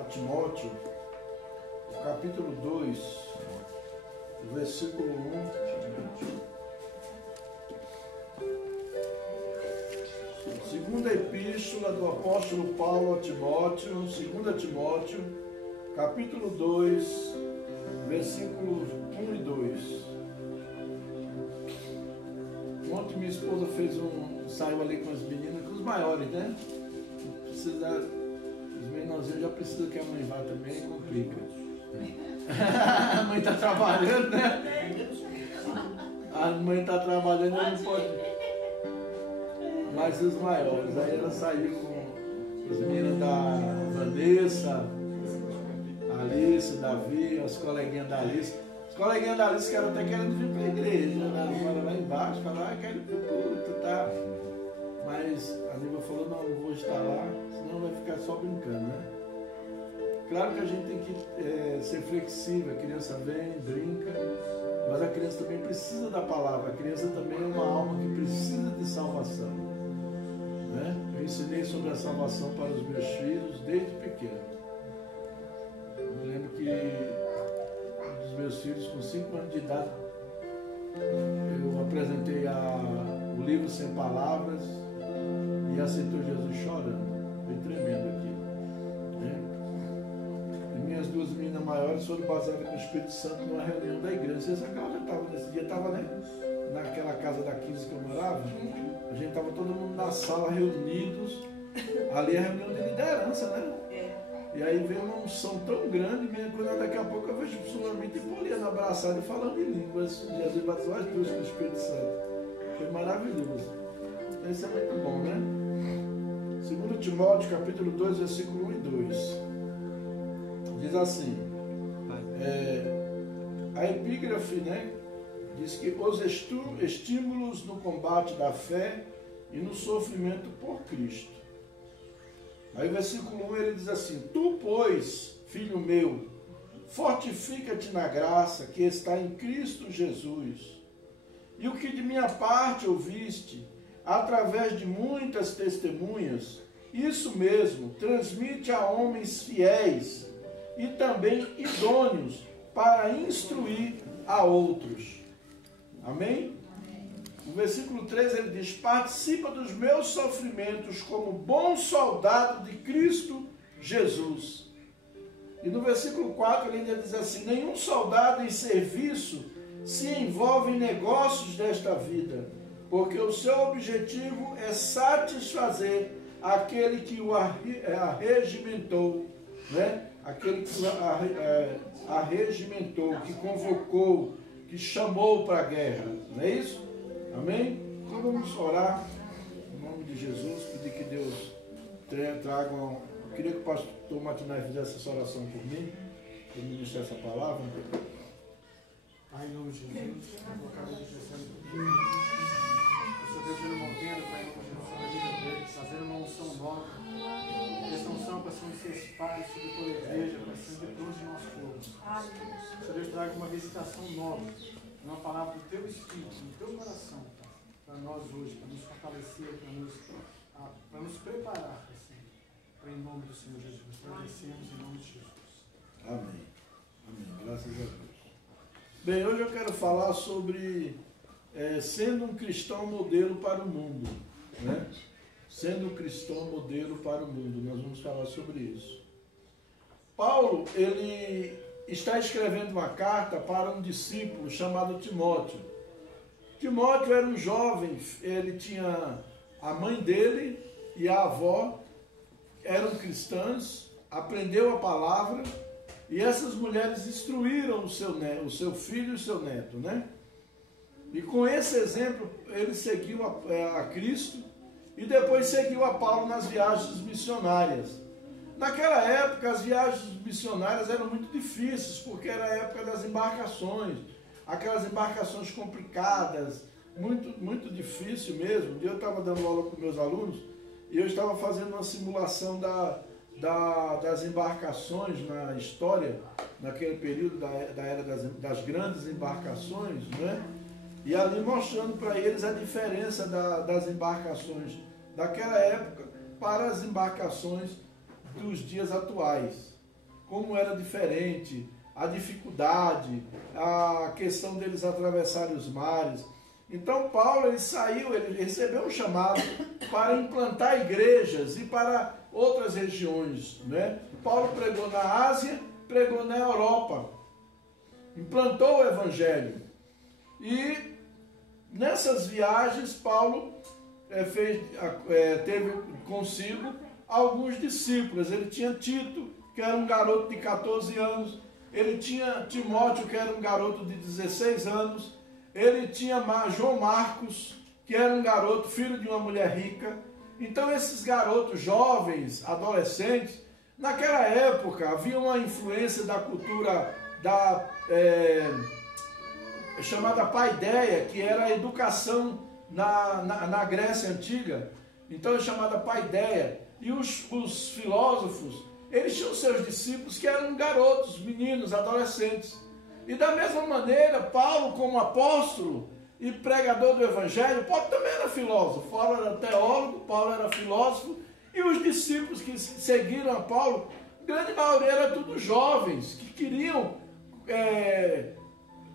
a Timóteo, o capítulo 2, o versículo 1. Segunda epístola do apóstolo Paulo a Timóteo, 2 Timóteo, capítulo 2, versículos 1 e 2. Ontem minha esposa saiu ali com as meninas, com os maiores, né? Os menorzinhos já precisam que a mãe vá também, complica. A mãe está trabalhando, né? A mãe está trabalhando, ela não pode. Mas os maiores, aí ela saiu com os meninos da Vanessa, Alice, Davi, as coleguinhas da Alice. As coleguinhas da Alice que eram até querendo vir para a igreja, né? Foram lá embaixo, falaram, quero ir para o culto, tá? Mas a Nilva falou, não vou estar lá, senão vai ficar só brincando, né? Claro que a gente tem que ser flexível, a criança vem, brinca, mas a criança também precisa da palavra, a criança também é uma alma que precisa de salvação, né? Eu ensinei sobre a salvação para os meus filhos desde pequeno. Eu me lembro que dos meus filhos com 5 anos de idade, eu apresentei o livro Sem Palavras e aceitou Jesus chorando. Foi tremendo aqui, né? E minhas 2 meninas maiores foram baseadas no Espírito Santo numa reunião da igreja. Você sabe que ela já estava nesse dia, estava, né? Naquela casa da 15 que eu morava. A gente estava todo mundo na sala reunidos. Ali é a reunião de liderança, né? E aí veio uma unção tão grande, mesmo quando daqui a pouco eu vejo Sulamita e Poliana abraçada e falando em línguas. Jesus batizou as 2 com o Espírito Santo. Foi maravilhoso. Isso é muito bom, né? 2 Timóteo, capítulo 2, versículo 1 e 2. Diz assim, a epígrafe, né? Diz que os estímulos no combate da fé e no sofrimento por Cristo. Aí o versículo 1 ele diz assim, tu, pois, filho meu, fortifica-te na graça que está em Cristo Jesus. E o que de minha parte ouviste, através de muitas testemunhas, isso mesmo, transmite a homens fiéis e também idôneos para instruir a outros. Amém? No versículo 3 ele diz, participa dos meus sofrimentos como bom soldado de Cristo Jesus. E no versículo 4 ele ainda diz assim, nenhum soldado em serviço se envolve em negócios desta vida, porque o seu objetivo é satisfazer aquele que o arregimentou, né? Aquele que o arregimentou, que convocou, que chamou para a guerra, não é isso? Amém? Então vamos orar em nome de Jesus, pedir que Deus traga eu queria que o pastor Martinez fizesse essa oração por mim, para ministrar essa palavra. Pai, em nome de Jesus, eu acabo de crescendo por ti. O Senhor Deus vem movendo, Pai, em nome de Jesus, na vida deles, fazendo uma unção nova. Essa unção para se espalhar sobre toda a igreja, para ser de todos os nossos povos. O Senhor Deus traga uma visitação nova, uma palavra do Teu Espírito, no Teu coração, Pai, para nós hoje, para nos fortalecer, para nos preparar, para em nome do Senhor Jesus. Agradecemos em nome de Jesus. Amém. Amém. Graças a Deus. Bem, hoje eu quero falar sobre sendo um cristão modelo para o mundo, né? Sendo um cristão modelo para o mundo. Nós vamos falar sobre isso. Paulo, ele está escrevendo uma carta para um discípulo chamado Timóteo. Timóteo era um jovem, ele tinha a mãe dele e a avó, eram cristãs, aprendeu a palavra, e essas mulheres instruíram o seu filho e o seu neto, né? E com esse exemplo, ele seguiu a Cristo e depois seguiu a Paulo nas viagens missionárias. Naquela época, as viagens missionárias eram muito difíceis, porque era a época das embarcações, aquelas embarcações complicadas, muito, muito difícil mesmo. Eu estava dando aula com meus alunos e eu estava fazendo uma simulação das embarcações na história, naquele período da era das grandes embarcações, né? E ali mostrando para eles a diferença das embarcações daquela época para as embarcações dos dias atuais. como era diferente, a dificuldade, a questão deles atravessarem os mares. Então Paulo, ele saiu, ele recebeu um chamado para implantar igrejas e para outras regiões, né? Paulo pregou na Ásia, pregou na Europa, implantou o evangelho. E nessas viagens Paulo teve consigo alguns discípulos. Ele tinha Tito, que era um garoto de 14 anos, ele tinha Timóteo, que era um garoto de 16 anos, ele tinha João Marcos, que era um garoto, filho de uma mulher rica. Então esses garotos jovens, adolescentes, naquela época havia uma influência da cultura chamada paideia, que era a educação na Grécia Antiga. Então é chamada paideia. E os filósofos, eles tinham seus discípulos que eram garotos, meninos, adolescentes. E da mesma maneira, Paulo, como apóstolo e pregador do evangelho, Paulo também era filósofo. Paulo era teólogo, Paulo era filósofo. E os discípulos que seguiram a Paulo, a grande maioria era tudo jovens, que queriam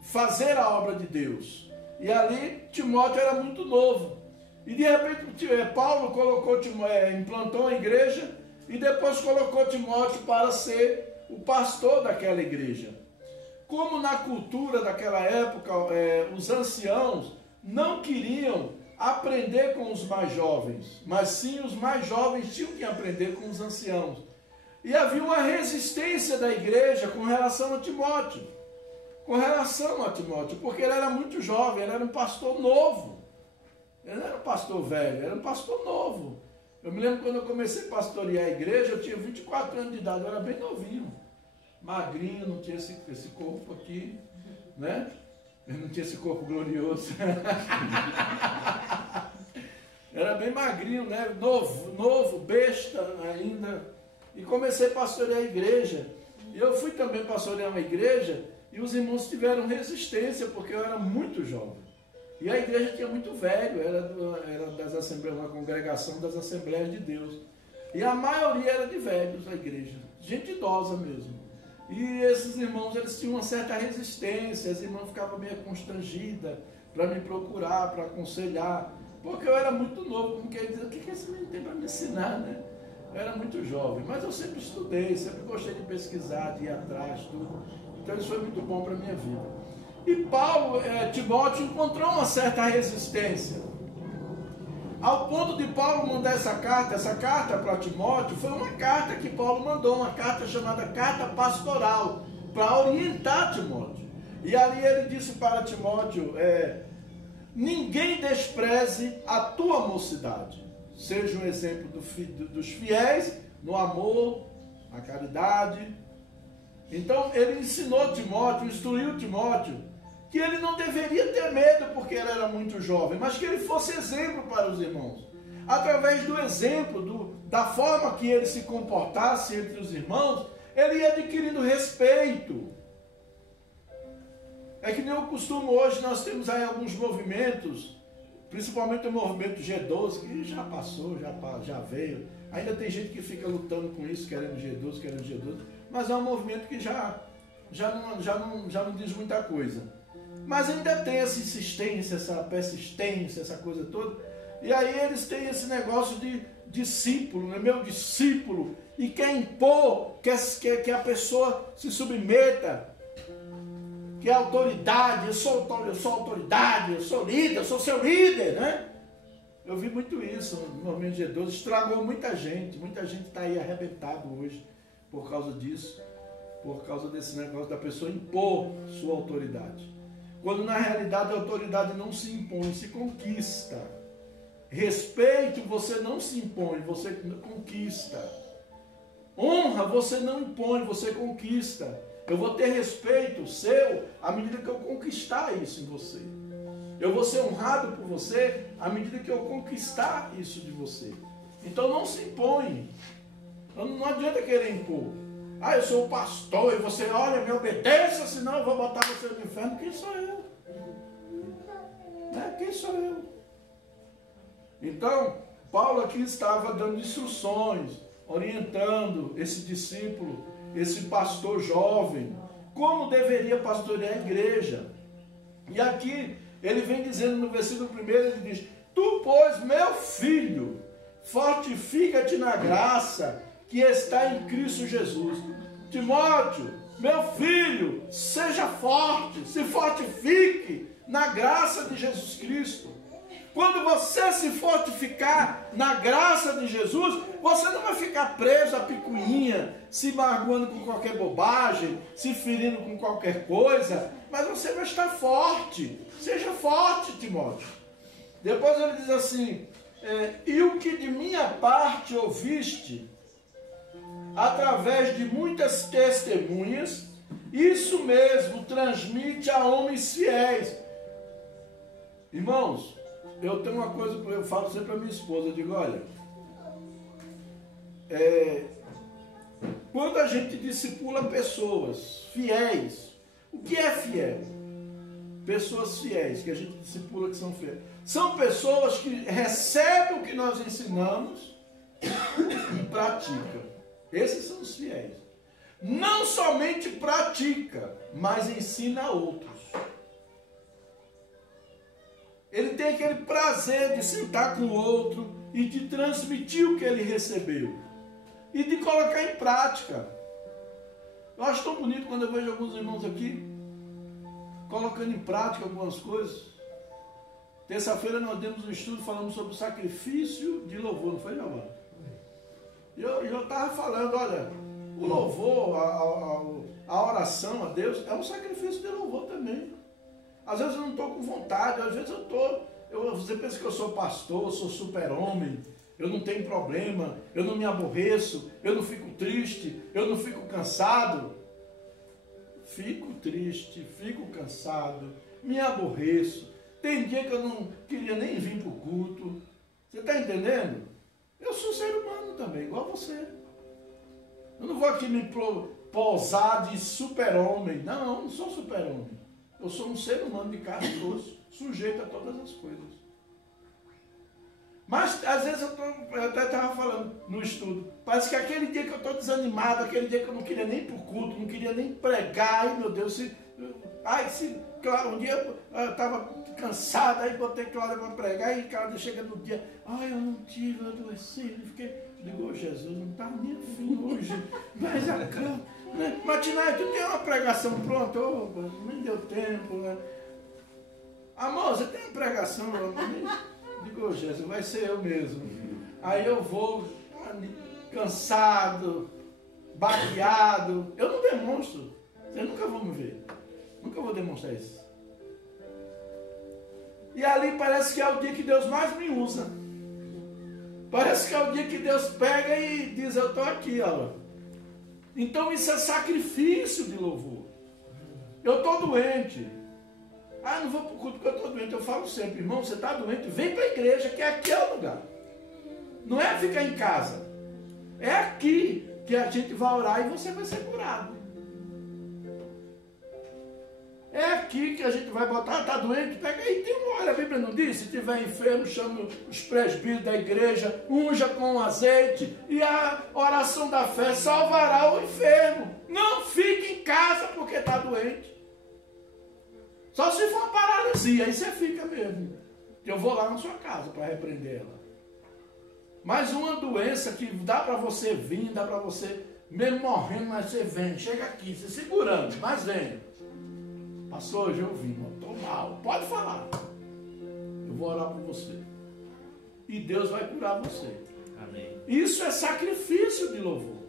fazer a obra de Deus. E ali Timóteo era muito novo. E de repente Paulo implantou a igreja e depois colocou Timóteo para ser o pastor daquela igreja. Como na cultura daquela época, os anciãos não queriam aprender com os mais jovens, mas sim os mais jovens tinham que aprender com os anciãos. E havia uma resistência da igreja com relação a Timóteo. Porque ele era muito jovem, ele era um pastor novo. Ele não era um pastor velho, ele era um pastor novo. Eu me lembro quando eu comecei a pastorear a igreja, eu tinha 24 anos de idade, eu era bem novinho. Magrinho, não tinha esse corpo aqui, né? Eu não tinha esse corpo glorioso. Era bem magrinho, né? Novo, besta ainda. E comecei a pastorear a igreja. E eu fui também pastorear uma igreja e os irmãos tiveram resistência, porque eu era muito jovem. E a igreja tinha muito velho, era das assembleias, uma congregação das Assembleias de Deus. E a maioria era de velhos, a igreja. Gente idosa mesmo. E esses irmãos, eles tinham uma certa resistência, as irmãs ficavam meio constrangidas para me procurar, para aconselhar, porque eu era muito novo, como quer dizer, o que esse menino tem para me ensinar, né? Eu era muito jovem, mas eu sempre estudei, sempre gostei de pesquisar, de ir atrás, tudo. Então isso foi muito bom para a minha vida. E Timóteo encontrou uma certa resistência, ao ponto de Paulo mandar essa carta para Timóteo. Foi uma carta que Paulo mandou, uma carta chamada carta pastoral, para orientar Timóteo. E ali ele disse para Timóteo, ninguém despreze a tua mocidade, seja um exemplo dos fiéis no amor, na caridade. Então ele ensinou Timóteo, instruiu Timóteo, que ele não deveria ter medo porque ele era muito jovem, mas que ele fosse exemplo para os irmãos. Através do exemplo, da forma que ele se comportasse entre os irmãos, ele ia adquirindo respeito. É que nem o costume hoje, nós temos aí alguns movimentos, principalmente o movimento G12, que já passou, já veio. Ainda tem gente que fica lutando com isso, querendo G12, mas é um movimento que já não diz muita coisa. Mas ainda tem essa insistência, essa persistência, essa coisa toda. E aí eles têm esse negócio de discípulo, né? Meu discípulo, e quer impor, quer que a pessoa se submeta, que é autoridade, eu sou autoridade, eu sou líder, eu sou seu líder, né? Eu vi muito isso no movimento G12, estragou muita gente está aí arrebentado hoje por causa disso, por causa desse negócio da pessoa impor sua autoridade. Quando na realidade a autoridade não se impõe, se conquista. Respeito você não se impõe, você conquista. Honra você não impõe, você conquista. Eu vou ter respeito seu à medida que eu conquistar isso em você. Eu vou ser honrado por você à medida que eu conquistar isso de você. Então não se impõe. Não adianta querer impor. Eu sou o pastor e você, olha, me obedeça, senão eu vou botar você no inferno. Quem sou eu? Quem sou eu? Então, Paulo aqui estava dando instruções, orientando esse discípulo. esse pastor jovem, como deveria pastorear a igreja. E aqui ele vem dizendo no versículo 1, ele diz: tu, pois, meu filho, fortifica-te na graça que está em Cristo Jesus. Timóteo, meu filho, seja forte, se fortifique na graça de Jesus Cristo. Quando você se fortificar na graça de Jesus, você não vai ficar preso à picuinha, se magoando com qualquer bobagem, se ferindo com qualquer coisa, mas você vai estar forte. Seja forte, Timóteo. Depois ele diz assim: e o que de minha parte ouviste, através de muitas testemunhas, isso mesmo transmite a homens fiéis. Irmãos, eu tenho uma coisa que eu falo sempre para minha esposa, eu digo: olha, quando a gente discipula pessoas fiéis, o que é fiel? Pessoas fiéis, que a gente discipula que são fiéis. São pessoas que recebem o que nós ensinamos e praticam. Esses são os fiéis. Não somente pratica, mas ensina a outros. Ele tem aquele prazer de sentar com o outro e de transmitir o que ele recebeu. E de colocar em prática. Eu acho tão bonito quando eu vejo alguns irmãos aqui colocando em prática algumas coisas. Terça-feira nós demos um estudo falando sobre o sacrifício de louvor, não foi, Giovanni? E eu estava falando, olha, o louvor, a oração a Deus é um sacrifício de louvor também. Às vezes eu não estou com vontade, às vezes eu estou. Você pensa que eu sou pastor, eu sou super-homem, eu não tenho problema, eu não me aborreço, eu não fico triste, eu não fico cansado. Fico triste, fico cansado, me aborreço. Tem dia que eu não queria nem vir para o culto. Você está entendendo? Eu sou ser humano também, igual você. Eu não vou aqui me posar de super-homem. Não, eu não sou super-homem. Eu sou um ser humano de carne e osso, sujeito a todas as coisas. Mas, às vezes, eu até estava falando no estudo, parece que aquele dia que eu estou desanimado, aquele dia que eu não queria nem ir para o culto, não queria nem pregar, ai meu Deus, um dia eu estava cansado, aí botei Cláudia para pregar, e Cláudia chega no dia, ai eu não tive, eu adoeci, eu fiquei, digo, Jesus, não está nem afim hoje, mas a né? Matinai, tu tem uma pregação pronta? Nem deu tempo, né? Amor, você tem uma pregação? Digo, Jesus, vai ser eu mesmo. Aí eu vou cansado, baqueado. Eu não demonstro. Vocês nunca vão me ver. Nunca vou demonstrar isso. E ali parece que é o dia que Deus mais me usa. Parece que é o dia que Deus pega e diz, eu estou aqui, ó. Então isso é sacrifício de louvor. Eu estou doente. Ah, não vou para o culto porque eu estou doente. Eu falo sempre, irmão, você está doente? Vem para a igreja, que aqui é o lugar. Não é ficar em casa. É aqui que a gente vai orar e você vai ser curado. É aqui que a gente vai botar, está doente? Pega aí, olha, a Bíblia não diz? Se estiver enfermo, chama os presbíteros da igreja, unja com azeite, e a oração da fé salvará o enfermo. Não fique em casa porque está doente. Só se for uma paralisia, aí você fica mesmo. Eu vou lá na sua casa para repreender ela. Mas uma doença que dá para você vir, dá para você, mesmo morrendo, mas você vem, chega aqui, se segurando, mas vem. Pastor, hoje eu vim, estou mal, pode falar. Eu vou orar por você. E Deus vai curar você. Amém. Isso é sacrifício de louvor.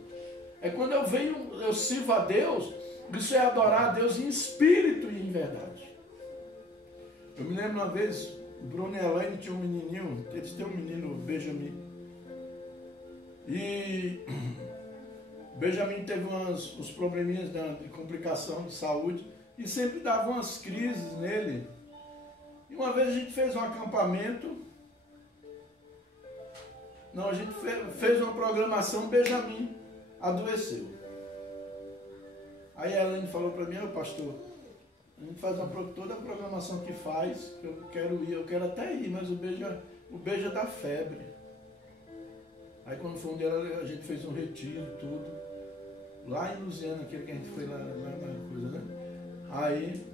É quando eu venho, eu sirvo a Deus, isso é adorar a Deus em espírito e em verdade. Eu me lembro uma vez, o Bruno e a Elaine tinham um menininho, eles têm um menino, Benjamin. E Benjamin teve uns probleminhas de complicação de saúde e sempre dava umas crises nele. E uma vez a gente fez um acampamento, a gente fez uma programação, Benjamin adoeceu. Aí a Elaine falou para mim, pastor, a gente faz toda a programação que faz, eu quero ir, eu quero até ir, mas o beijo dá febre. Aí quando foi um dia a gente fez um retiro e tudo. lá em Luziana, aquele que a gente foi lá na coisa, né? Aí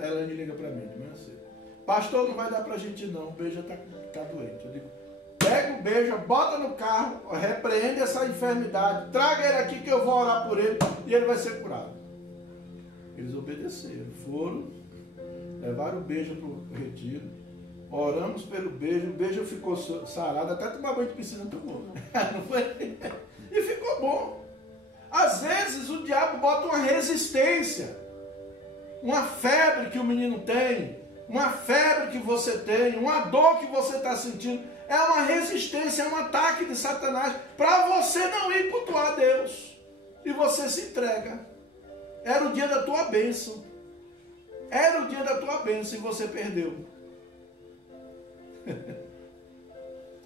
ela me liga para mim de manhã cedo. Pastor, não vai dar pra gente não, o Beija tá doente. Eu digo, pega o Beija, bota no carro, repreende essa enfermidade, traga ele aqui que eu vou orar por ele e ele vai ser curado. Eles obedeceram, foram, levaram o Beija pro retiro, oramos pelo Beija, o Beija ficou sarado, até tomar banho de piscina tomou. Não foi? E ficou bom. Às vezes o diabo bota uma resistência, uma febre que o menino tem, uma febre que você tem, uma dor que você está sentindo, é uma resistência, é um ataque de Satanás para você não ir cultuar Deus. E você se entrega. Era o dia da tua bênção. Era o dia da tua bênção e você perdeu.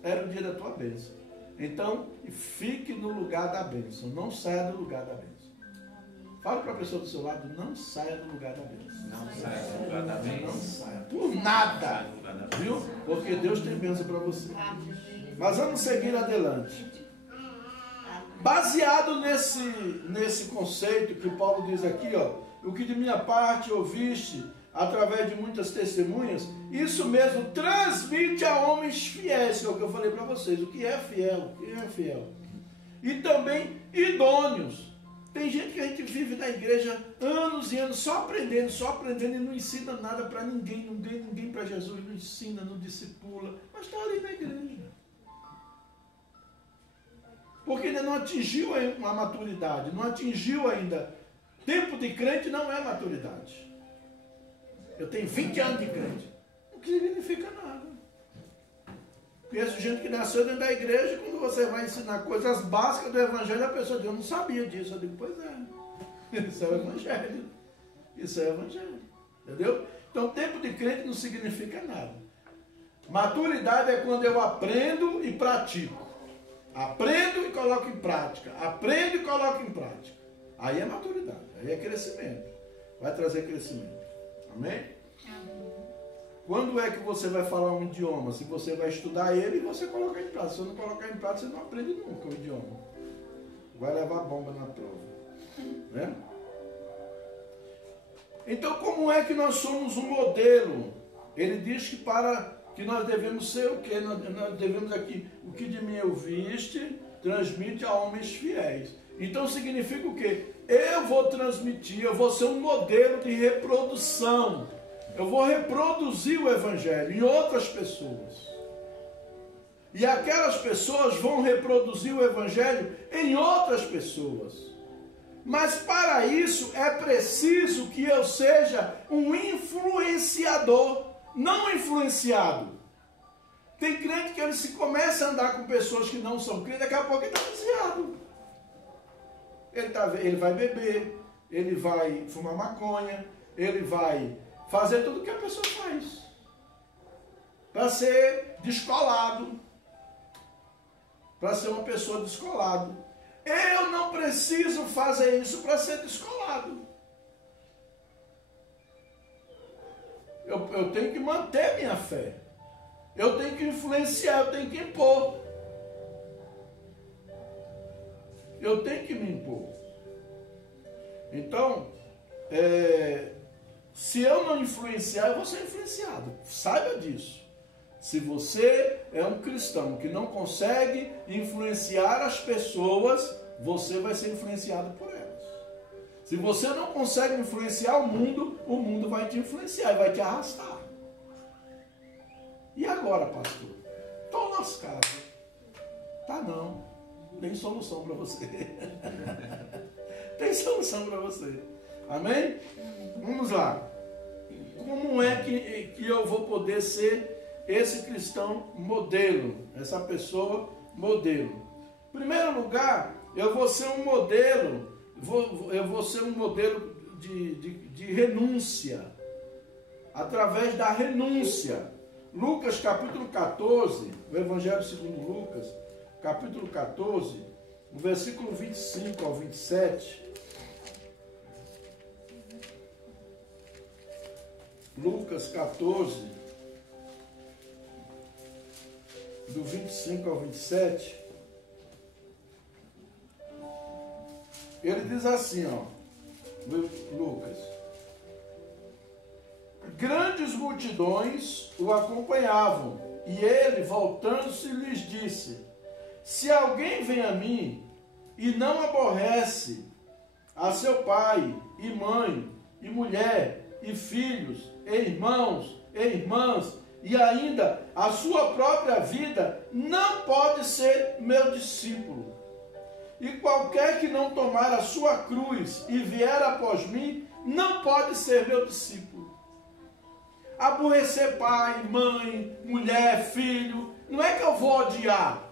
Era o dia da tua bênção. Então, fique no lugar da bênção. Não saia do lugar da bênção. Fala para a pessoa do seu lado, não saia do lugar da bênção. Não saia do lugar da bênção. Não saia. Por nada. Viu? Porque Deus tem bênção para você. Mas vamos seguir adelante. Baseado nesse conceito que Paulo diz aqui, ó, o que de minha parte ouviste através de muitas testemunhas, isso mesmo transmite a homens fiéis, que é o que eu falei para vocês, o que é fiel, quem é fiel. E também idôneos. Tem gente que a gente vive na igreja anos e anos só aprendendo e não ensina nada para ninguém para Jesus, não ensina, não discipula, mas está ali na igreja. Porque ainda não atingiu a maturidade, não atingiu ainda. Tempo de crente não é maturidade. Eu tenho 20 anos de crente. Não significa nada. Conheço gente que nasceu dentro da igreja, quando você vai ensinar coisas básicas do evangelho, a pessoa diz, eu não sabia disso. Eu digo, pois é. Isso é o evangelho. Isso é o evangelho. Entendeu? Então, tempo de crente não significa nada. Maturidade é quando eu aprendo e pratico. Aprendo e coloco em prática. Aprendo e coloco em prática. Aí é maturidade. Aí é crescimento. Vai trazer crescimento. Amém? Quando é que você vai falar um idioma? Se você vai estudar ele e você colocar em prática. Se você não colocar em prática, você não aprende nunca o idioma. Vai levar bomba na prova. Né? Então, como é que nós somos um modelo? Ele diz que nós devemos ser o quê? Nós devemos aqui, o que de mim ouviste, transmite a homens fiéis. Então significa o quê? Eu vou transmitir, eu vou ser um modelo de reprodução. Eu vou reproduzir o evangelho em outras pessoas. E aquelas pessoas vão reproduzir o evangelho em outras pessoas. Mas para isso é preciso que eu seja um influenciador, não influenciado. Tem crente que ele se começa a andar com pessoas que não são crentes, daqui a pouco ele está viciado. Ele vai beber, ele vai fumar maconha, ele vai fazer tudo o que a pessoa faz. Para ser descolado. Para ser uma pessoa descolada. Eu não preciso fazer isso para ser descolado. Eu tenho que manter minha fé. Eu tenho que influenciar, eu tenho que impor. Eu tenho que me impor. Então, se eu não influenciar, eu vou ser influenciado. Saiba disso. Se você é um cristão que não consegue influenciar as pessoas, você vai ser influenciado por elas. Se você não consegue influenciar o mundo vai te influenciar e vai te arrastar. E agora, pastor? Estou lascado. Tá não. Tem solução para você. Tem solução para você. Amém? Vamos lá. Como é que eu vou poder ser esse cristão modelo? Essa pessoa modelo. Em primeiro lugar, eu vou ser um modelo. Eu vou ser um modelo de renúncia. Através da renúncia. Lucas capítulo 14, o Evangelho segundo Lucas, capítulo 14, o versículo 25 ao 27. Lucas 14, do 25 ao 27. ele diz assim, ó, Lucas: grandes multidões o acompanhavam, e ele, voltando-se, lhes disse: se alguém vem a mim e não aborrece a seu pai e mãe e mulher e filhos e irmãos e irmãs e ainda a sua própria vida, não pode ser meu discípulo. E qualquer que não tomar a sua cruz e vier após mim, não pode ser meu discípulo. Aborrecer pai, mãe, mulher, filho, não é que eu vou odiar.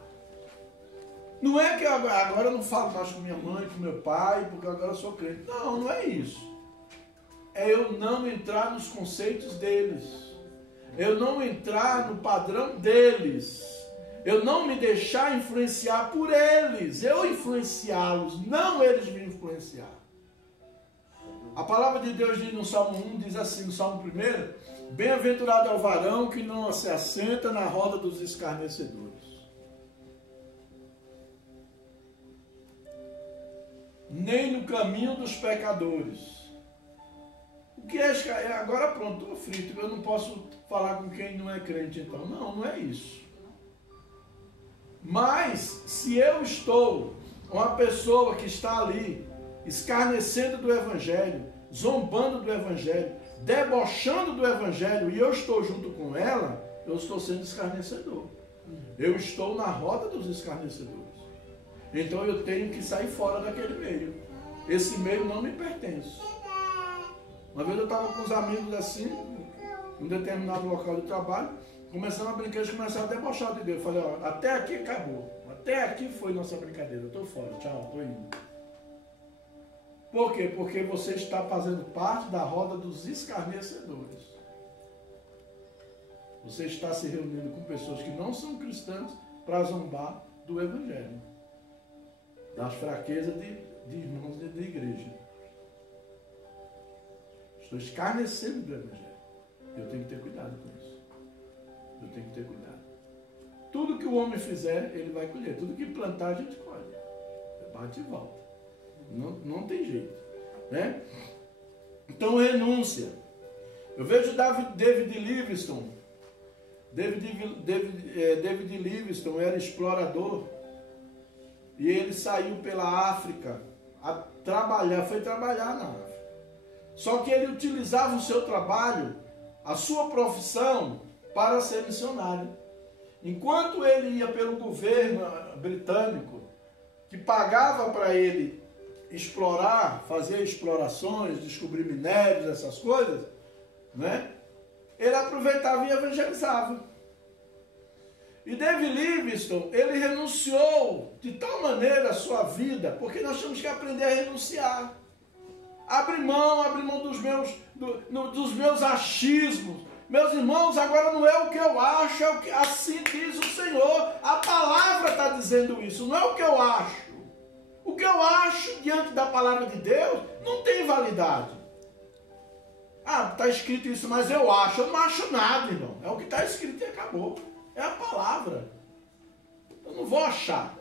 Não é que agora eu não falo mais com minha mãe, com meu pai, porque agora eu sou crente. Não, não é isso. É eu não entrar nos conceitos deles. Eu não entrar no padrão deles. Eu não me deixar influenciar por eles. Eu influenciá-los, não eles me influenciar. A palavra de Deus diz no Salmo 1, diz assim, no Salmo 1: bem-aventurado é o varão que não se assenta na roda dos escarnecedores. Nem no caminho dos pecadores. O que é? Agora pronto, estou frito, eu não posso falar com quem não é crente então. Não, não é isso. Mas, se eu estou uma pessoa que está ali, escarnecendo do Evangelho, zombando do Evangelho, debochando do Evangelho, e eu estou junto com ela, eu estou sendo escarnecedor. Eu estou na roda dos escarnecedores. Então eu tenho que sair fora daquele meio. Esse meio não me pertence. Uma vez eu estava com uns amigos assim, em um determinado local de trabalho, começando a brincar, eles começaram a debochar de Deus. Eu falei, ó, até aqui acabou. Até aqui foi nossa brincadeira. Eu estou fora, tchau, estou indo. Por quê? Porque você está fazendo parte da roda dos escarnecedores. Você está se reunindo com pessoas que não são cristãs para zombar do Evangelho, das fraquezas de irmãos dentro da igreja. Estou escarnecendo do Evangelho. Eu tenho que ter cuidado com isso. Eu tenho que ter cuidado. Tudo que o homem fizer, ele vai colher. Tudo que plantar, a gente colhe. Bate e volta. Não tem jeito. Né? Então, renúncia. Eu vejo David Livingstone. David Livingstone era explorador. E ele saiu pela África a trabalhar, foi trabalhar na África. Só que ele utilizava o seu trabalho, a sua profissão, para ser missionário. Enquanto ele ia pelo governo britânico, que pagava para ele explorar, fazer explorações, descobrir minérios, essas coisas, né? Ele aproveitava e evangelizava. E David Livingstone, ele renunciou de tal maneira a sua vida, porque nós temos que aprender a renunciar. Abre mão dos meus achismos. Meus irmãos, agora não é o que eu acho, é o que assim diz o Senhor. A palavra está dizendo isso, não é o que eu acho. O que eu acho diante da palavra de Deus não tem validade. Ah, está escrito isso, mas eu acho. Eu não acho nada, irmão. É o que está escrito e acabou. É a palavra. Eu não vou achar.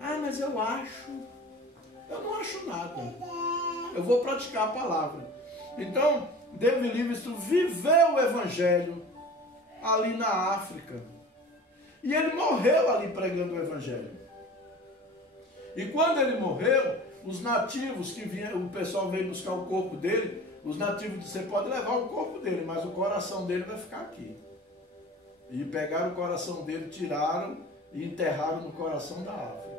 Ah, mas eu acho. Eu não acho nada. Eu vou praticar a palavra. Então, David Livingstone viveu o Evangelho ali na África. E ele morreu ali pregando o Evangelho. E quando ele morreu, os nativos que vinham, o pessoal veio buscar o corpo dele, os nativos disseram, você pode levar o corpo dele, mas o coração dele vai ficar aqui. E pegaram o coração dele, tiraram e enterraram no coração da África.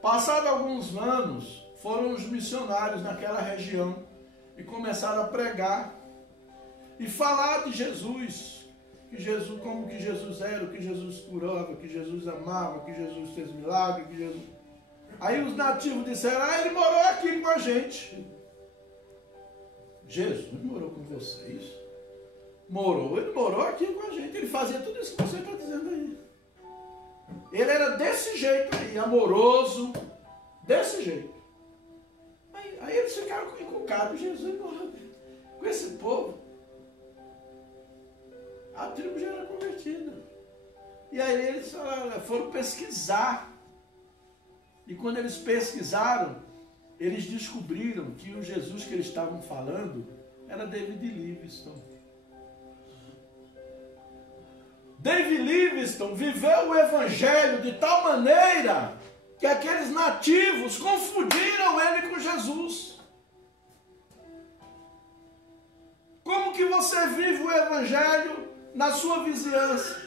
Passados alguns anos, foram os missionários naquela região e começaram a pregar e falar de Jesus, como que Jesus era, o que Jesus curava, que Jesus amava, que Jesus fez milagre, que Jesus... Aí os nativos disseram, ele morou aqui com a gente. Jesus morou com vocês? Ele morou aqui com a gente, ele fazia tudo isso que você está dizendo aí. Ele era desse jeito aí, amoroso, desse jeito. Aí eles ficaram encucados, Jesus morreu com esse povo. A tribo já era convertida. E aí eles foram pesquisar E quando eles pesquisaram, eles descobriram que o Jesus que eles estavam falando era David Livingstone. David Livingstone viveu o evangelho de tal maneira que aqueles nativos confundiram ele com Jesus. Como que você vive o evangelho na sua vizinhança?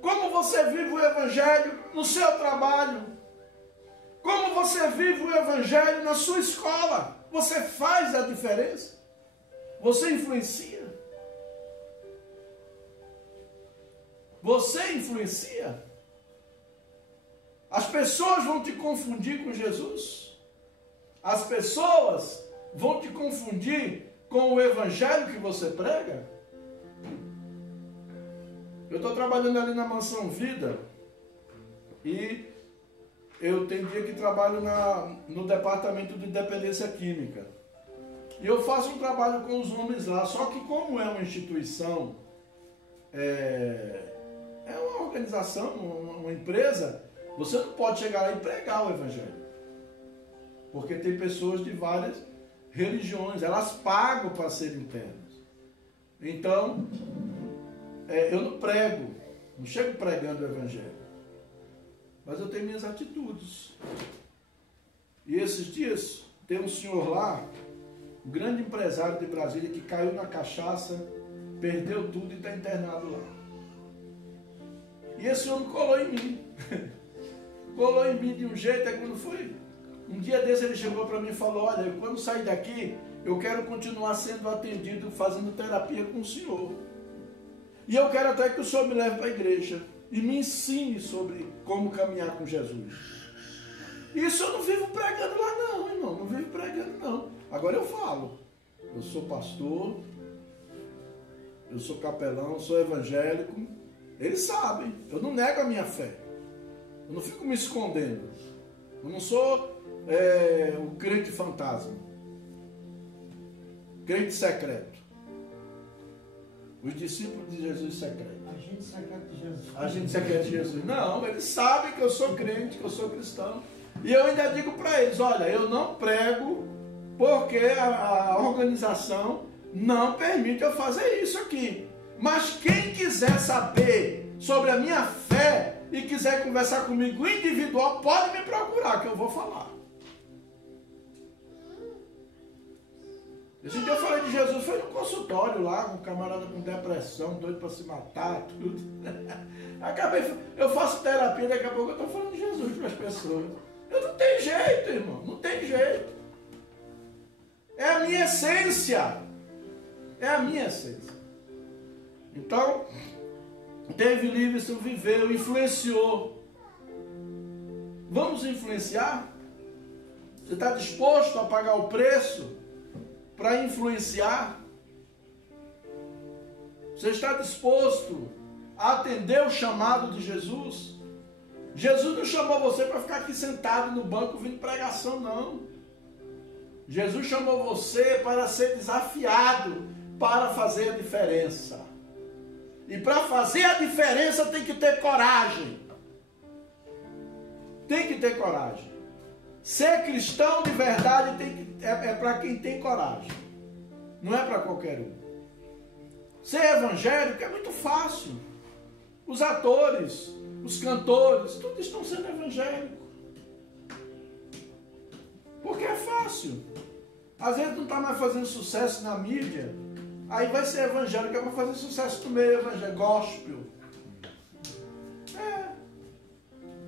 Como você vive o evangelho no seu trabalho? Como você vive o evangelho na sua escola? Você faz a diferença? Você influencia? Você influencia? As pessoas vão te confundir com Jesus? As pessoas vão te confundir com o evangelho que você prega? Eu estou trabalhando ali na Mansão Vida e eu tenho dia que trabalho no departamento de dependência química. E eu faço um trabalho com os homens lá, só que como é uma instituição, é uma organização, uma empresa, você não pode chegar lá e pregar o evangelho. Porque tem pessoas de várias religiões, elas pagam para serem internas. Então, eu não prego, não chego pregando o evangelho. Mas eu tenho minhas atitudes. E esses dias, tem um senhor lá, um grande empresário de Brasília, que caiu na cachaça, perdeu tudo e está internado lá. E esse homem colou em mim. Colou em mim de um jeito, aí quando foi, um dia desse ele chegou para mim e falou, olha, quando sair daqui, eu quero continuar sendo atendido, fazendo terapia com o senhor. E eu quero até que o senhor me leve para a igreja e me ensine sobre como caminhar com Jesus. Isso eu não vivo pregando lá não, irmão, não vivo pregando não. Agora eu falo, eu sou pastor, eu sou capelão, eu sou evangélico, eles sabem, eu não nego a minha fé, eu não fico me escondendo, eu não sou o crente fantasma, crente secreto, os discípulos de Jesus secreto. Agente secreto de Jesus. Agente secreto de Jesus. Não, eles sabem que eu sou crente, que eu sou cristão. E eu ainda digo para eles, olha, eu não prego porque a organização não permite eu fazer isso aqui. Mas quem quiser saber sobre a minha fé e quiser conversar comigo individual, pode me procurar, que eu vou falar. Esse dia eu falei de Jesus, foi no consultório lá, um camarada com depressão, doido para se matar, tudo. Eu faço terapia, daqui a pouco eu estou falando de Jesus para as pessoas. Eu não tenho jeito, irmão, não tem jeito. É a minha essência. É a minha essência. Então, David Livingstone viveu, influenciou. Vamos influenciar? Você está disposto a pagar o preço para influenciar? Você está disposto a atender o chamado de Jesus? Jesus não chamou você para ficar aqui sentado no banco ouvindo pregação, não. Jesus chamou você para ser desafiado, para fazer a diferença. E para fazer a diferença tem que ter coragem. Tem que ter coragem. Ser cristão de verdade é para quem tem coragem. Não é para qualquer um. Ser evangélico é muito fácil. Os atores, os cantores, todos estão sendo evangélicos. Porque é fácil. Às vezes não está mais fazendo sucesso na mídia. Aí vai ser evangélico, é para fazer sucesso no meio evangélico, gospel.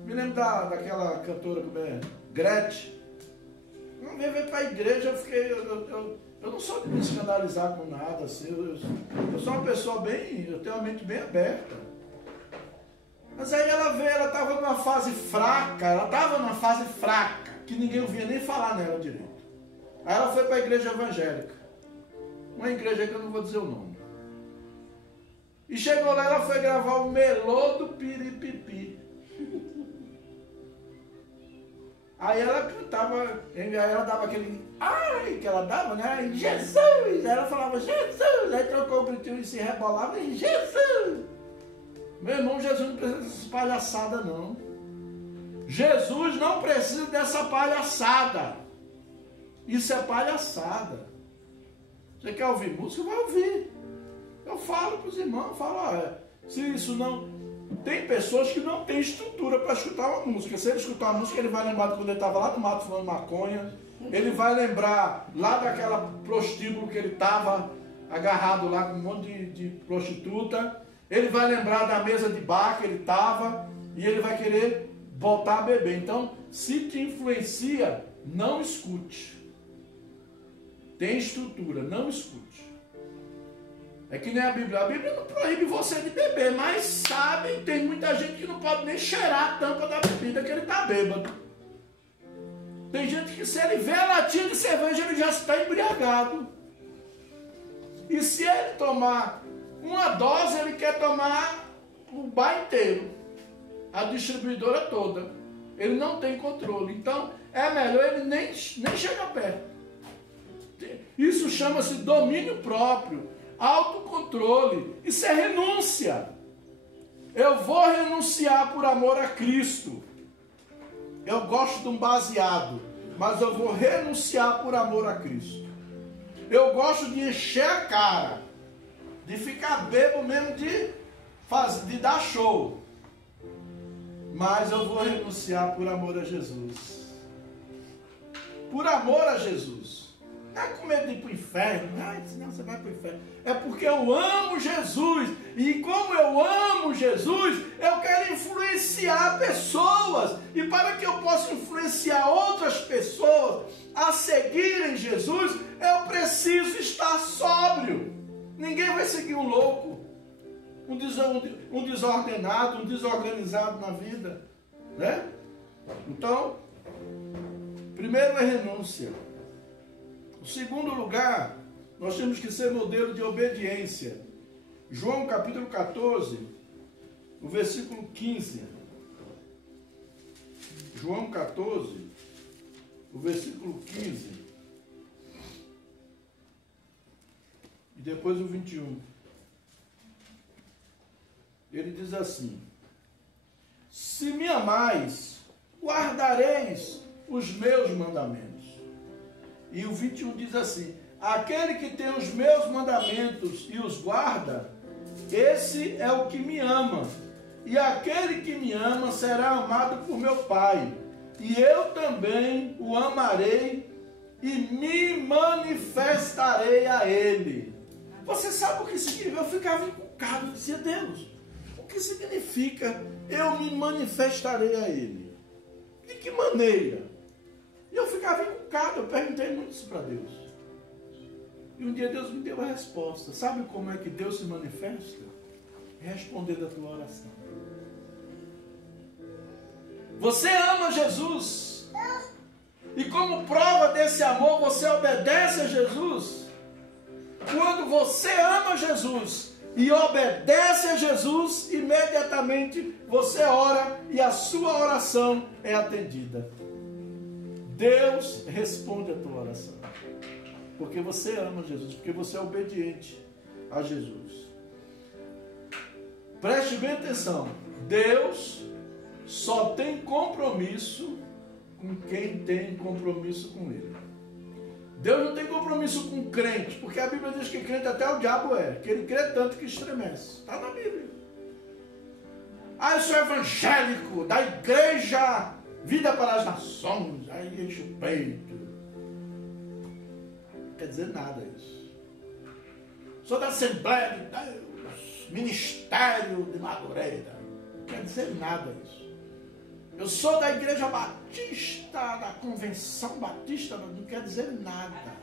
Me lembro daquela cantora, como é? Gretchen. Não veio para a igreja, eu não sou de me escandalizar com nada, assim, eu sou uma pessoa eu tenho uma mente bem aberta. Mas aí ela estava numa fase fraca, que ninguém ouvia nem falar nela direito. Aí ela foi para a igreja evangélica, uma igreja que eu não vou dizer o nome. E chegou lá, ela foi gravar o Melô do Piripipi. Aí ela cantava, aí ela dava aquele ai que ela dava, né? Jesus! Aí ela falava Jesus! Aí trocou o pretinho e se rebolava e Jesus! Meu irmão, Jesus não precisa dessas palhaçadas, não. Jesus não precisa dessa palhaçada. Isso é palhaçada. Você quer ouvir música? Vai ouvir. Eu falo para os irmãos, olha, se isso não... Tem pessoas que não têm estrutura para escutar uma música. Se ele escutar uma música, ele vai lembrar de quando ele estava lá no mato fumando maconha. Ele vai lembrar lá daquela prostíbulo que ele estava agarrado lá com um monte de prostituta. Ele vai lembrar da mesa de bar que ele estava e ele vai querer voltar a beber. Então, se te influencia, não escute. Tem estrutura, não escute. É que nem a Bíblia não proíbe você de beber, mas sabe, tem muita gente que não pode nem cheirar a tampa da bebida que ele está bêbado. Tem gente que se ele vê a latinha de cerveja, ele já está embriagado. E se ele tomar uma dose, ele quer tomar o bar inteiro, a distribuidora toda. Ele não tem controle. Então, é melhor ele nem chegar perto. Isso chama-se domínio próprio, autocontrole. Isso é renúncia. Eu vou renunciar por amor a Cristo. Eu gosto de um baseado, mas eu vou renunciar por amor a Cristo. Eu gosto de encher a cara, de ficar bêbado mesmo, de dar show. Mas eu vou renunciar por amor a Jesus. Por amor a Jesus. Não é com medo de ir para o inferno. Senão você vai para o inferno. É porque eu amo Jesus. E como eu amo Jesus, eu quero influenciar pessoas. E para que eu possa influenciar outras pessoas a seguirem Jesus, eu preciso estar sóbrio. Ninguém vai seguir um louco, um desordenado, um desorganizado na vida, né? Então, primeiro é renúncia. O segundo lugar, nós temos que ser modelo de obediência. João capítulo 14, o versículo 15. João 14, o versículo 15. E depois o 21. Ele diz assim: se me amais, guardareis os meus mandamentos. E o 21 diz assim: aquele que tem os meus mandamentos e os guarda, esse é o que me ama. E aquele que me ama será amado por meu Pai. E eu também o amarei e me manifestarei a ele. Você sabe o que significa? Eu ficava encucado, eu dizia: Deus, o que significa eu me manifestarei a ele? De que maneira? E eu ficava encucado, eu perguntei muito isso para Deus. E um dia Deus me deu a resposta. Sabe como é que Deus se manifesta? Respondendo a tua oração. Você ama Jesus. E como prova desse amor, você obedece a Jesus. Quando você ama Jesus e obedece a Jesus, imediatamente você ora e a sua oração é atendida. Deus responde a tua oração. Porque você ama Jesus, porque você é obediente a Jesus. Preste bem atenção. Deus só tem compromisso com quem tem compromisso com Ele. Deus não tem compromisso com crente, porque a Bíblia diz que crente até o diabo é, que ele crê tanto que estremece. Está na Bíblia. Eu sou evangélico, da igreja Vida para as Nações, aí enche o peito. Não quer dizer nada isso. Sou da Assembleia de Deus, Ministério de Madureira. Não quer dizer nada isso. Eu sou da Igreja Batista, da Convenção Batista, não quer dizer nada.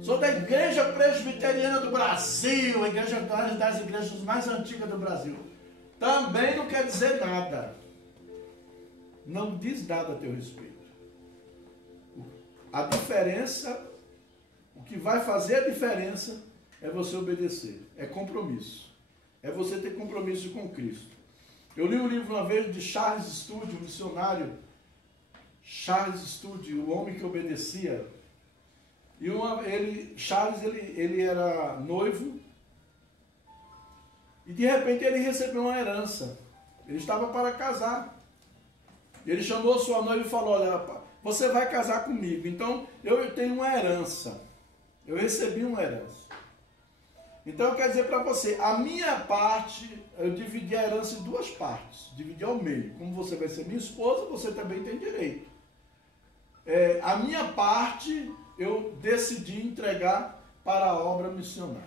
Sou da Igreja Presbiteriana do Brasil, a igreja das igrejas mais antigas do Brasil. Também não quer dizer nada. Não diz nada a teu respeito. A diferença, o que vai fazer a diferença é você obedecer. É compromisso. É você ter compromisso com Cristo. Eu li um livro uma vez de Charles Studi, um missionário. Charles Studi, o homem que obedecia. E Charles era noivo. E de repente ele recebeu uma herança. Ele estava para casar. Ele chamou sua noiva e falou, olha, você vai casar comigo. Então, eu tenho uma herança. Eu recebi uma herança. Então, eu quero dizer para você, a minha parte, eu dividi a herança em duas partes. Dividi ao meio. Como você vai ser minha esposa, você também tem direito. A minha parte, eu decidi entregar para a obra missionária.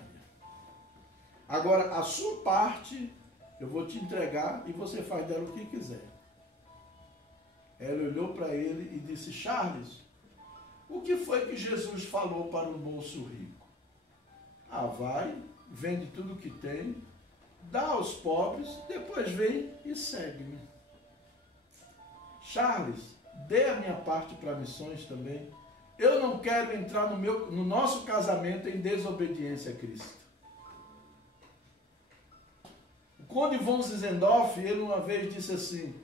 Agora, a sua parte, eu vou te entregar e você faz dela o que quiser. Ela olhou para ele e disse, Charles, o que foi que Jesus falou para o moço rico? Vai, vende tudo que tem, dá aos pobres, depois vem e segue-me. Charles, dê a minha parte para missões também. Eu não quero entrar no nosso casamento em desobediência a Cristo. O Conde von Zinzendorf, ele uma vez disse assim,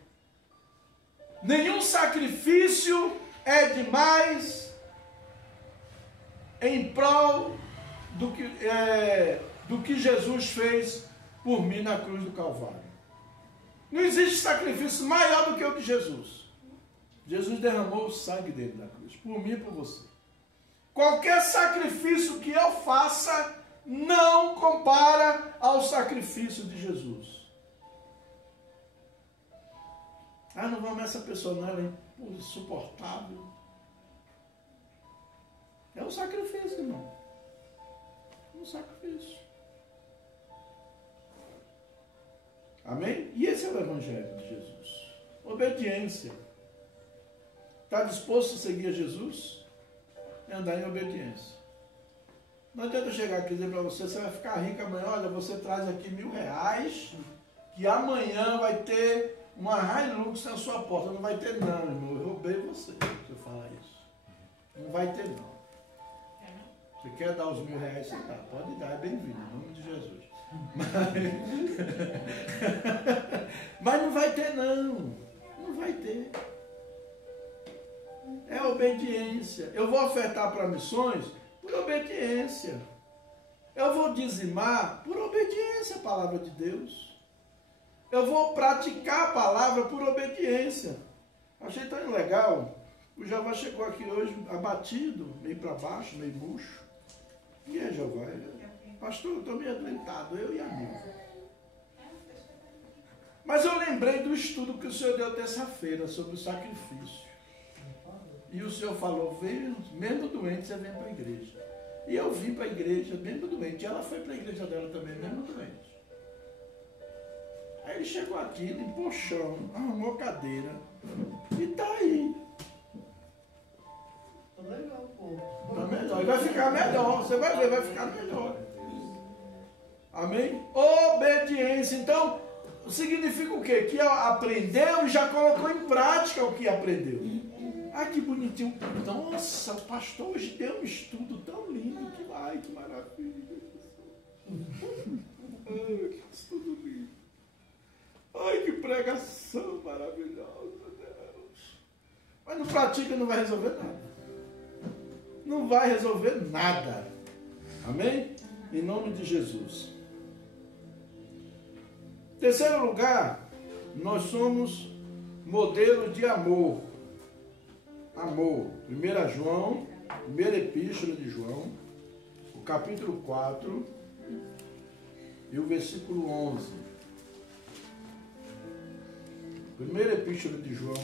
nenhum sacrifício é demais em prol do que Jesus fez por mim na cruz do Calvário. Não existe sacrifício maior do que o de Jesus. Jesus derramou o sangue dele na cruz, por mim e por você. Qualquer sacrifício que eu faça não compara ao sacrifício de Jesus. Não vamos essa pessoa, não, ela é insuportável. É um sacrifício, irmão. É um sacrifício. Amém? E esse é o Evangelho de Jesus. Obediência. Está disposto a seguir a Jesus? É andar em obediência. Não adianta eu chegar aqui e dizer para você, você vai ficar rico amanhã, olha, você traz aqui R$1.000, que amanhã vai ter uma Hilux na sua porta. Não vai ter não, irmão. Eu roubei você, se eu falar isso. Não vai ter não. Você quer dar os R$1.000? Você dá. Pode dar, é bem-vindo, em nome de Jesus. Mas não vai ter não. Não vai ter. É obediência. Eu vou ofertar para missões por obediência. Eu vou dizimar por obediência à palavra de Deus. Eu vou praticar a palavra por obediência. Achei tão legal. O Jeová chegou aqui hoje abatido, meio para baixo, meio murcho. E aí, Jeová? Pastor, eu estou meio adoentado, eu e a amiga. Mas eu lembrei do estudo que o senhor deu terça-feira sobre o sacrifício. E o senhor falou, mesmo doente, você vem para a igreja. E eu vim para a igreja, mesmo doente. E ela foi para a igreja dela também, mesmo doente. Aí ele chegou aqui, limpou o chão, arrumou cadeira. E está aí. Tá legal, pô. Tá melhor. E vai ficar melhor. Você vai ver, vai ficar melhor. Amém? Obediência. Então, significa o quê? Que aprendeu e já colocou em prática o que aprendeu. Que bonitinho. Nossa, o pastor hoje deu um estudo tão lindo. Que maravilha. Que estudo lindo. Que pregação maravilhosa, Deus. Mas não pratica, não vai resolver nada. Não vai resolver nada. Amém? Em nome de Jesus. Terceiro lugar, nós somos modelo de amor. Amor. 1 João, primeira epístola de João, o capítulo 4 e o versículo 11. Primeira epístola de João,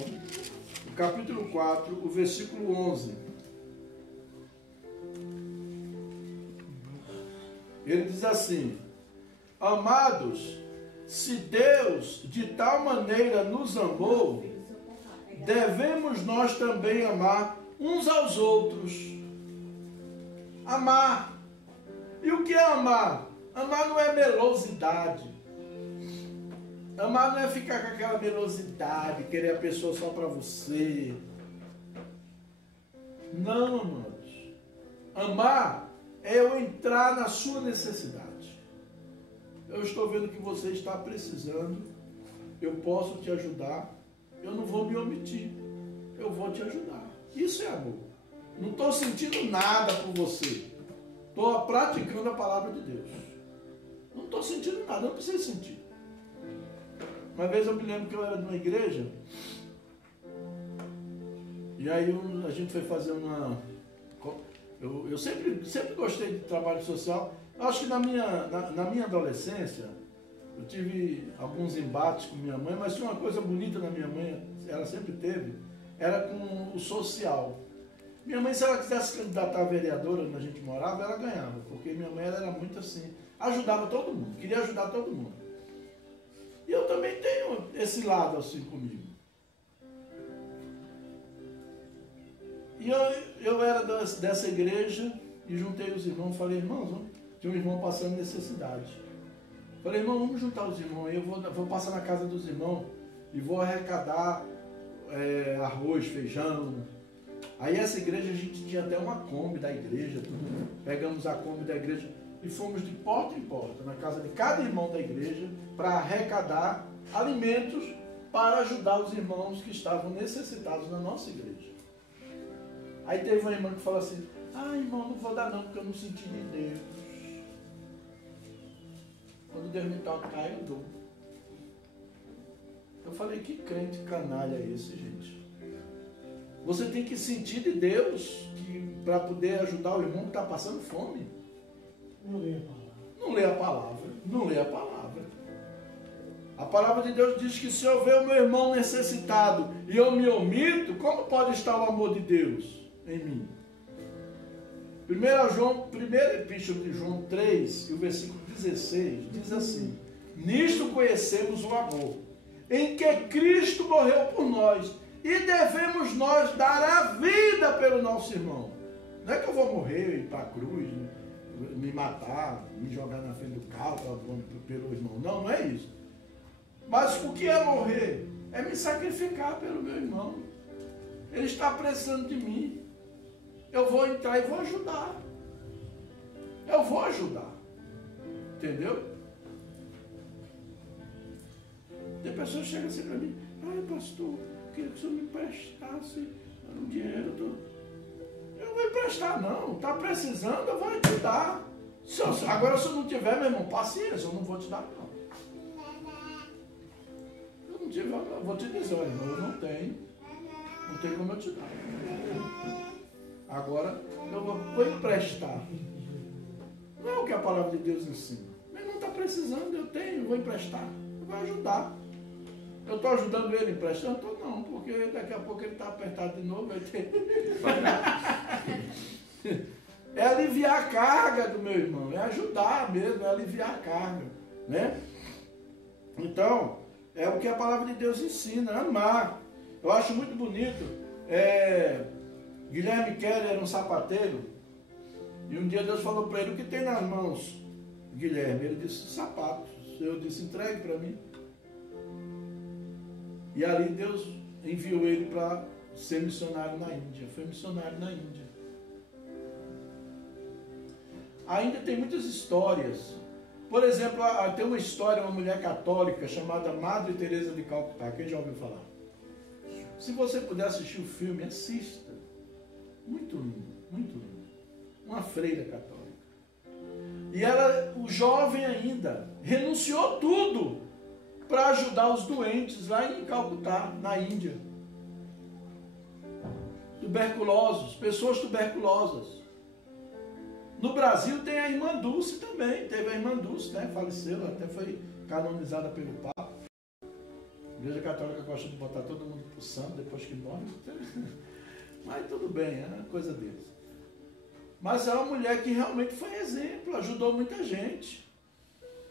o capítulo 4, o versículo 11. Ele diz assim: amados, se Deus de tal maneira nos amou, devemos nós também amar uns aos outros. Amar. E o que é amar? Amar não é melosidade. Amar não é ficar com aquela melosidade, querer a pessoa só para você. Não, amados. Amar é eu entrar na sua necessidade. Eu estou vendo que você está precisando. Eu posso te ajudar. Eu não vou me omitir. Eu vou te ajudar. Isso é amor. Não estou sentindo nada por você. Estou praticando a palavra de Deus. Não estou sentindo nada. Não preciso sentir. Uma vez eu me lembro que eu era de uma igreja E aí a gente foi fazer uma... Eu sempre gostei de trabalho social. Eu acho que na minha adolescência, eu tive alguns embates com minha mãe, mas tinha uma coisa bonita na minha mãe, ela sempre teve, era com o social. Minha mãe, se ela quisesse candidatar a vereadora onde a gente morava, ela ganhava, porque minha mãe era muito assim, ajudava todo mundo, queria ajudar todo mundo. E eu também tenho esse lado assim comigo. E eu era dessa igreja e juntei os irmãos, falei, irmãos, tinha um irmão passando necessidade. Falei, irmão, vamos juntar os irmãos aí, eu vou passar na casa dos irmãos e vou arrecadar arroz, feijão. Aí essa igreja, a gente tinha até uma Kombi da igreja, tudo. Pegamos a Kombi da igreja e fomos de porta em porta, na casa de cada irmão da igreja, para arrecadar alimentos para ajudar os irmãos que estavam necessitados na nossa igreja. Aí teve uma irmã que falou assim, irmão, não vou dar não, porque eu não senti de Deus. Quando Deus me tocar, eu dou. Eu falei, que crente canalha é esse, gente? Você tem que sentir de Deus para poder ajudar o irmão que está passando fome. Não lê a palavra. Não lê a palavra. Não lê a palavra. A palavra de Deus diz que se eu ver o meu irmão necessitado e eu me omito, como pode estar o amor de Deus em mim? Primeira epístola de João 3, e o versículo 16, diz assim, nisto conhecemos o amor, em que Cristo morreu por nós, e devemos nós dar a vida pelo nosso irmão. Não é que eu vou morrer, ir para a cruz, me matar, me jogar na frente do carro pelo irmão. Não, não é isso. Mas o que é morrer? É me sacrificar pelo meu irmão. Ele está precisando de mim. Eu vou entrar e vou ajudar. Eu vou ajudar. Entendeu? Tem pessoas que chegam assim para mim, pastor, queria que o senhor me emprestasse um dinheiro. Eu não vou emprestar não, está precisando, eu vou te dar. Agora se eu não tiver, meu irmão, paciência, eu não vou te dar não. Eu não tiver, eu vou te dizer, olha, irmão, eu não tenho como eu te dar. Agora eu vou emprestar. Não é o que a palavra de Deus ensina. Meu irmão está precisando, eu tenho, vou emprestar. Eu vou ajudar. Eu estou ajudando ele emprestando? Estou não, porque daqui a pouco ele está apertado de novo. É aliviar a carga do meu irmão, é ajudar mesmo, é aliviar a carga, né? Então, é o que a palavra de Deus ensina, amar. Eu acho muito bonito. Guilherme Keller era um sapateiro, e um dia Deus falou para ele, o que tem nas mãos, Guilherme? Ele disse, sapatos. Eu disse, entregue para mim. E ali Deus enviou ele para ser missionário na Índia. Foi missionário na Índia. Ainda tem muitas histórias. Por exemplo, tem uma história, uma mulher católica chamada Madre Teresa de Calcutá. Quem já ouviu falar? Se você puder assistir o filme, assista. Muito lindo, muito lindo. Uma freira católica. E ela, o jovem ainda, renunciou tudo para ajudar os doentes lá em Calcutá, na Índia. Tuberculosos, pessoas tuberculosas. No Brasil tem a irmã Dulce também, teve a irmã Dulce, né? Faleceu, até foi canonizada pelo Papa. A Igreja Católica gosta de botar todo mundo pro santo depois que morre. Mas tudo bem, é uma coisa deles. Mas é uma mulher que realmente foi exemplo, ajudou muita gente.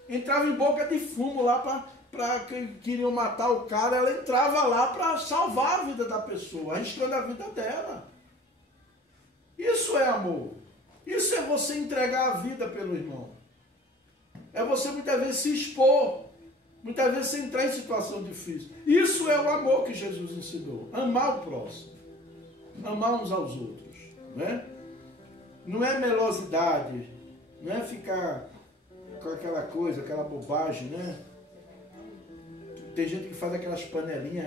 Entrava em boca de fumo lá para quem queriam matar o cara, ela entrava lá para salvar a vida da pessoa, arriscando a vida dela. Isso é amor. Isso é você entregar a vida pelo irmão. É você muitas vezes se expor, muitas vezes você entrar em situação difícil. Isso é o amor que Jesus ensinou. Amar o próximo. Amar uns aos outros. Né? Não é melosidade, não é ficar com aquela coisa, aquela bobagem, né? Tem gente que faz aquelas panelinhas,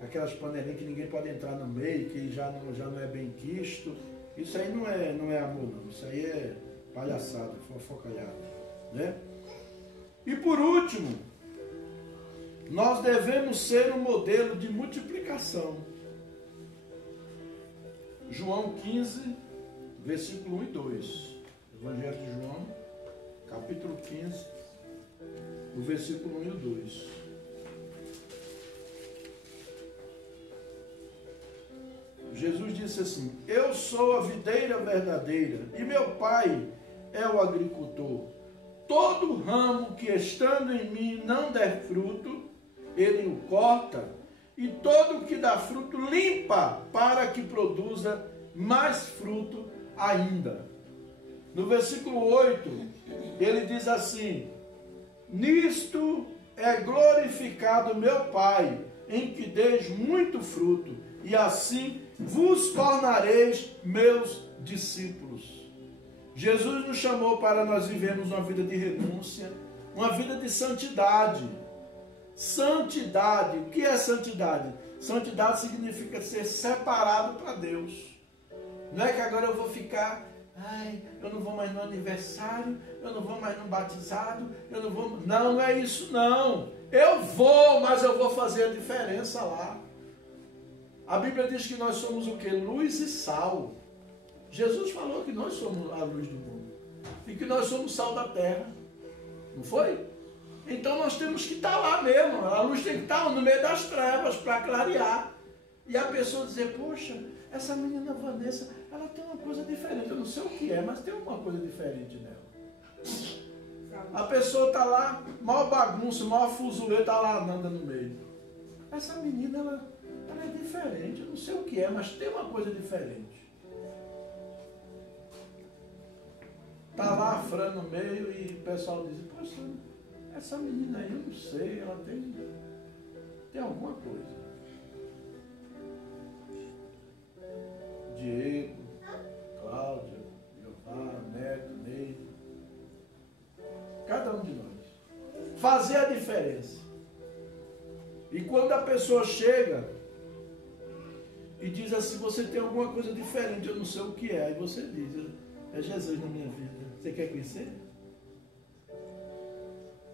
aquelas panelinhas que ninguém pode entrar no meio, que já não é bem quisto. Isso aí não é amor, não. Isso aí é palhaçada, fofocalhada, né? E por último, nós devemos ser um modelo de multiplicação. João 15, versículo 1 e 2. Evangelho de João, capítulo 15, o versículo 1 e 2. Jesus disse assim: eu sou a videira verdadeira e meu Pai é o agricultor. Todo ramo que estando em mim não der fruto, ele o corta, e todo que dá fruto limpa, para que produza mais fruto ainda. No versículo 8, ele diz assim: nisto é glorificado meu Pai, em que deis muito fruto, e assim vos tornareis meus discípulos. Jesus nos chamou para nós vivermos uma vida de renúncia, uma vida de santidade. Santidade, o que é santidade? Santidade significa ser separado para Deus. Não é que agora eu vou ficar, eu não vou mais no aniversário, eu não vou mais no batizado, eu não vou... Não, não é isso não. Eu vou, mas eu vou fazer a diferença lá. A Bíblia diz que nós somos o quê? Luz e sal. Jesus falou que nós somos a luz do mundo. E que nós somos sal da terra. Não foi? Então nós temos que estar lá mesmo. A luz tem que estar no meio das trevas para clarear. E a pessoa dizer, poxa, essa menina Vanessa, ela tem uma coisa diferente. Eu não sei o que é, mas tem alguma coisa diferente nela. A pessoa está lá, maior bagunça, maior fuzuleiro, está lá andando no meio. Essa menina, ela é diferente. Eu não sei o que é, mas tem uma coisa diferente. Está lá a Fran no meio e o pessoal diz, poxa, essa menina aí, eu não sei, ela tem alguma coisa. Diego, Cláudia, Jeová, Neto, Ney, cada um de nós. Fazer a diferença. E quando a pessoa chega e diz assim, você tem alguma coisa diferente, eu não sei o que é. Aí você diz, é Jesus na minha vida. Você quer conhecer?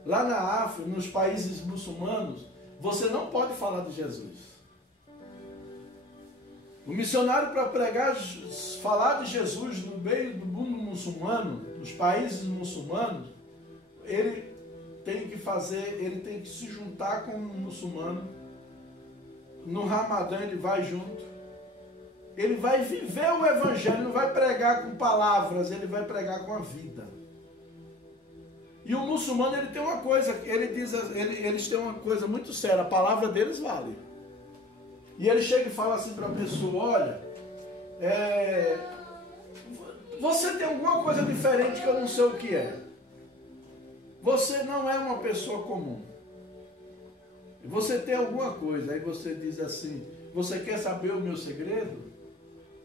Lá na África, nos países muçulmanos, você não pode falar de Jesus. O missionário, para pregar, falar de Jesus no meio do mundo muçulmano, nos países muçulmanos, ele tem que se juntar com um muçulmano. No Ramadã ele vai junto. Ele vai viver o evangelho, não vai pregar com palavras, ele vai pregar com a vida. E o muçulmano, ele tem uma coisa, eles têm uma coisa muito séria, a palavra deles vale. E ele chega e fala assim para a pessoa, olha, você tem alguma coisa diferente que eu não sei o que é. Você não é uma pessoa comum. Você tem alguma coisa, aí você diz assim, você quer saber o meu segredo?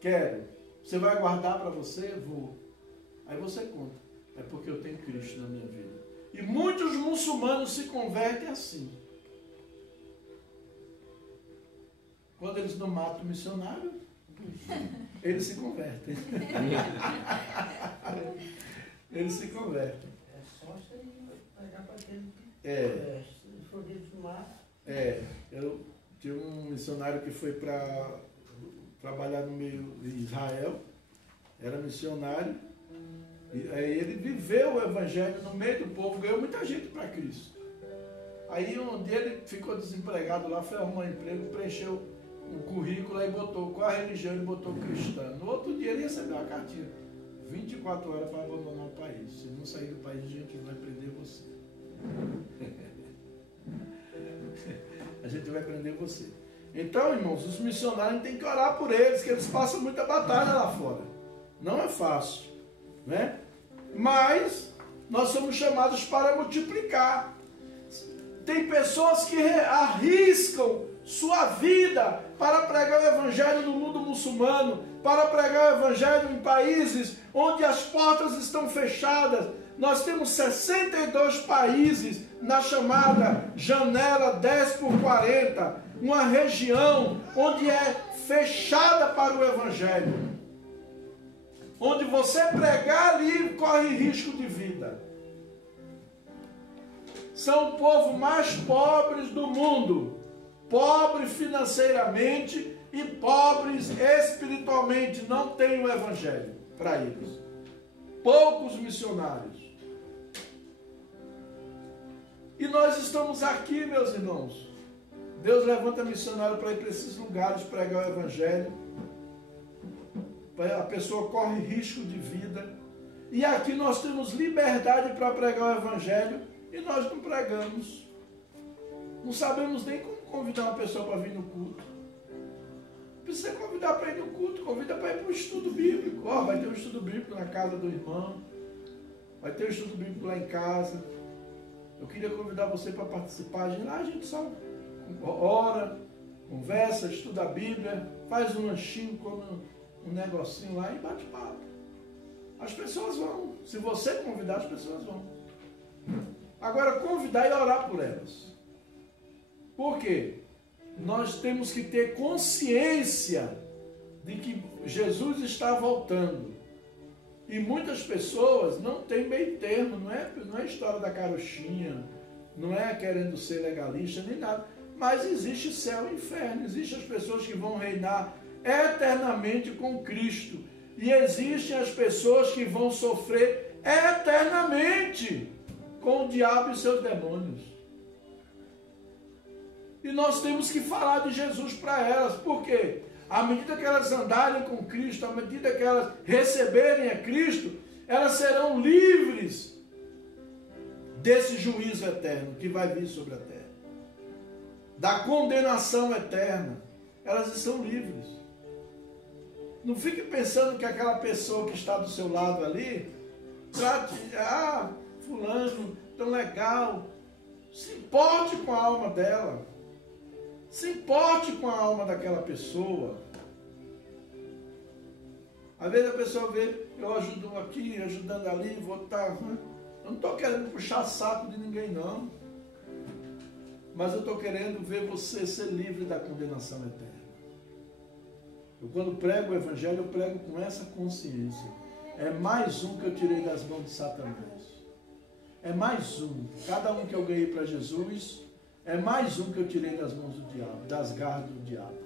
Quero. Você vai guardar para você? Vou. Aí você conta. É porque eu tenho Cristo na minha vida. E muitos muçulmanos se convertem assim. Quando eles não matam o missionário, eles se convertem. Eles se convertem. É só você pegar para aquele se for dentro do mar. Eu tinha um missionário que foi para trabalhar no meio de Israel, era missionário, e aí ele viveu o evangelho no meio do povo, ganhou muita gente para Cristo. Aí um dia ele ficou desempregado lá, foi arrumar um emprego, preencheu um currículo e botou qual a religião, ele botou cristã. No outro dia ele recebeu uma cartinha, 24 horas para abandonar o país. Se não sair do país, a gente vai prender você. A gente vai prender você. Então, irmãos, os missionários têm que orar por eles, que eles passam muita batalha lá fora. Não é fácil, né? Mas nós somos chamados para multiplicar. Tem pessoas que arriscam sua vida para pregar o evangelho no mundo muçulmano, para pregar o evangelho em países onde as portas estão fechadas. Nós temos 62 países na chamada janela 10x40, uma região onde é fechada para o evangelho, onde você pregar ali corre risco de vida. São o povo mais pobres do mundo, pobre financeiramente, e pobres espiritualmente não têm o Evangelho para eles. Poucos missionários. E nós estamos aqui, meus irmãos. Deus levanta missionário para ir para esses lugares pregar o Evangelho. A pessoa corre risco de vida. E aqui nós temos liberdade para pregar o Evangelho e nós não pregamos. Não sabemos nem como convidar uma pessoa para vir no culto. Não precisa convidar para ir no culto, convida para ir para o estudo bíblico. Ó, vai ter um estudo bíblico na casa do irmão. Vai ter um estudo bíblico lá em casa. Eu queria convidar você para participar. Lá a gente só ora, conversa, estuda a Bíblia, faz um lanchinho, come um negocinho lá e bate papo. As pessoas vão. Se você convidar, as pessoas vão. Agora, convidar e orar por elas. Por quê? Nós temos que ter consciência de que Jesus está voltando. E muitas pessoas não têm meio termo, não é história da carochinha, não é querendo ser legalista nem nada. Mas existe céu e inferno, existem as pessoas que vão reinar eternamente com Cristo. E existem as pessoas que vão sofrer eternamente com o diabo e seus demônios. E nós temos que falar de Jesus para elas. Por quê? À medida que elas andarem com Cristo, à medida que elas receberem a Cristo, elas serão livres desse juízo eterno que vai vir sobre a terra. Da condenação eterna. Elas estão livres. Não fique pensando que aquela pessoa que está do seu lado ali, fulano, tão legal. Se importe com a alma dela. Se importe com a alma daquela pessoa. Às vezes a pessoa vê, eu ajudo aqui, ajudando ali, vou estar... Eu não estou querendo puxar saco de ninguém, não. Mas eu estou querendo ver você ser livre da condenação eterna. Eu, quando prego o Evangelho, eu prego com essa consciência. É mais um que eu tirei das mãos de Satanás. É mais um. Cada um que eu ganhei para Jesus, é mais um que eu tirei das mãos do diabo, das garras do diabo,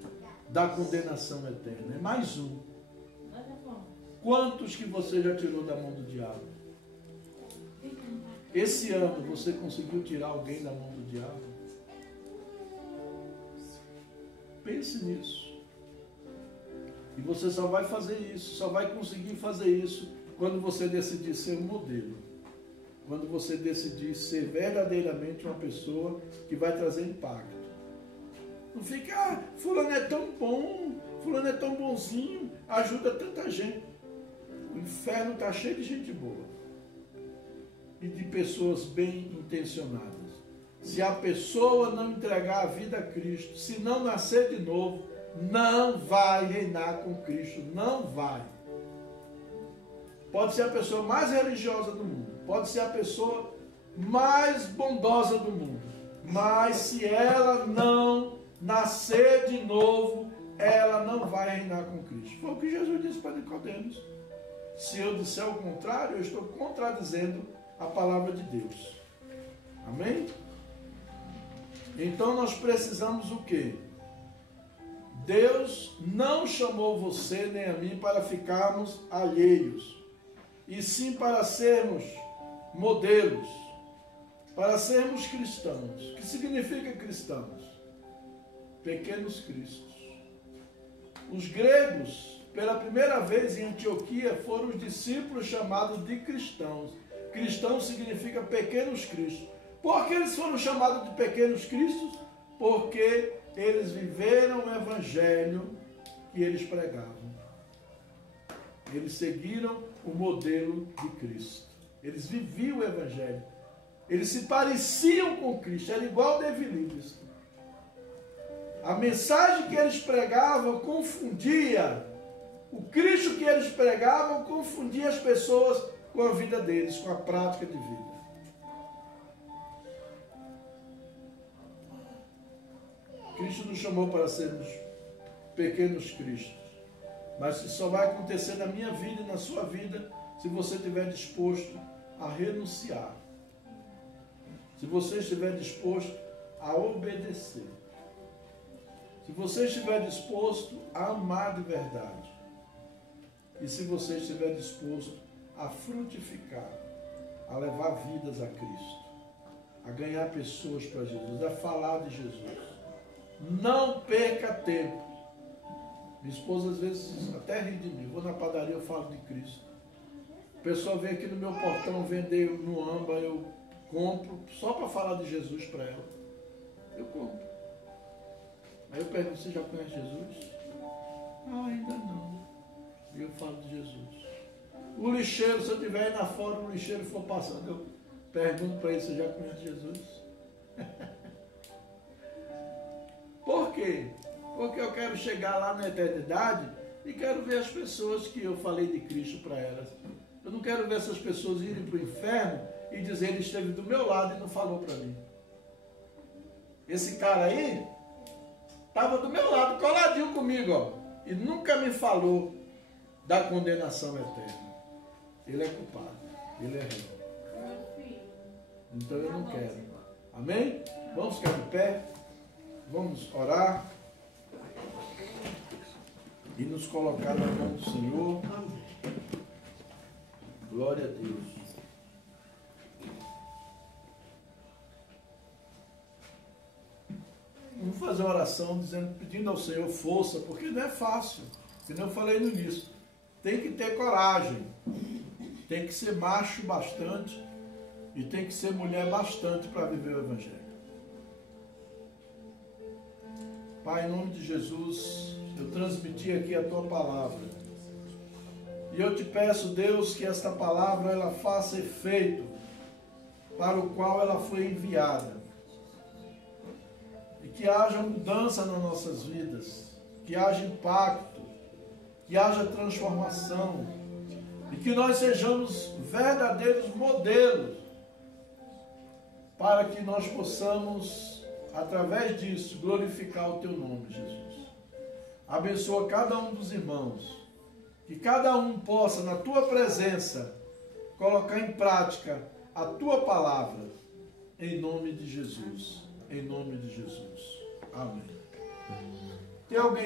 da condenação eterna. É mais um. Quantos que você já tirou da mão do diabo? Esse ano você conseguiu tirar alguém da mão do diabo? Pense nisso. E você só vai fazer isso, só vai conseguir fazer isso quando você decidir ser um modelo. Quando você decidir ser verdadeiramente uma pessoa que vai trazer impacto. Não fica, fulano é tão bom, fulano é tão bonzinho, ajuda tanta gente. O inferno está cheio de gente boa. E de pessoas bem intencionadas. Se a pessoa não entregar a vida a Cristo, se não nascer de novo, não vai reinar com Cristo, não vai. Pode ser a pessoa mais religiosa do mundo, pode ser a pessoa mais bondosa do mundo, mas se ela não nascer de novo, ela não vai reinar com Cristo. Foi o que Jesus disse para Nicodemos. Se eu disser o contrário, eu estou contradizendo a palavra de Deus. Amém? Então nós precisamos o quê? Deus não chamou você nem a mim para ficarmos alheios, e sim para sermos modelos, para sermos cristãos. O que significa cristãos? Pequenos cristos. Os gregos, pela primeira vez em Antioquia, foram os discípulos chamados de cristãos. Cristão significa pequenos cristos. Por que eles foram chamados de pequenos cristos? Porque eles viveram o evangelho que eles pregavam. Eles seguiram o modelo de Cristo. Eles viviam o evangelho. Eles se pareciam com Cristo. Era igual David Livingstone. A mensagem que eles pregavam confundia. O Cristo que eles pregavam confundia as pessoas com a vida deles, com a prática de vida. Cristo nos chamou para sermos pequenos cristos. Mas isso só vai acontecer na minha vida e na sua vida se você estiver disposto a renunciar. Se você estiver disposto a obedecer. Se você estiver disposto a amar de verdade, e se você estiver disposto a frutificar, a levar vidas a Cristo, a ganhar pessoas para Jesus, a falar de Jesus, não perca tempo. Minha esposa às vezes até ri de mim. Vou na padaria, eu falo de Cristo. A pessoa vem aqui no meu portão vender no Amba, eu compro só para falar de Jesus para ela. Eu compro. Aí eu pergunto, você já conhece Jesus? Ah, ainda não. E eu falo de Jesus. O lixeiro, se eu estiver aí na fora, o lixeiro for passando, eu pergunto para ele, você já conhece Jesus? Por quê? Porque eu quero chegar lá na eternidade e quero ver as pessoas que eu falei de Cristo para elas. Eu não quero ver essas pessoas irem para o inferno e dizer ele esteve do meu lado e não falou para mim. Esse cara aí estava do meu lado, coladinho comigo, ó, e nunca me falou da condenação eterna. Ele é culpado, ele é réu. Então eu não quero. Amém? Vamos ficar de pé, vamos orar e nos colocar na mão do Senhor. Glória a Deus. Vamos fazer uma oração pedindo ao Senhor força, porque não é fácil. Como eu falei no início, tem que ter coragem, tem que ser macho bastante e tem que ser mulher bastante para viver o Evangelho. Pai, em nome de Jesus, eu transmiti aqui a Tua palavra. E eu te peço, Deus, que esta palavra ela faça efeito para o qual ela foi enviada. E que haja mudança nas nossas vidas, que haja impacto, que haja transformação, e que nós sejamos verdadeiros modelos para que nós possamos, através disso, glorificar o Teu nome, Jesus. Abençoa cada um dos irmãos, que cada um possa, na Tua presença, colocar em prática a Tua palavra, em nome de Jesus. Em nome de Jesus. Amém. Tem alguém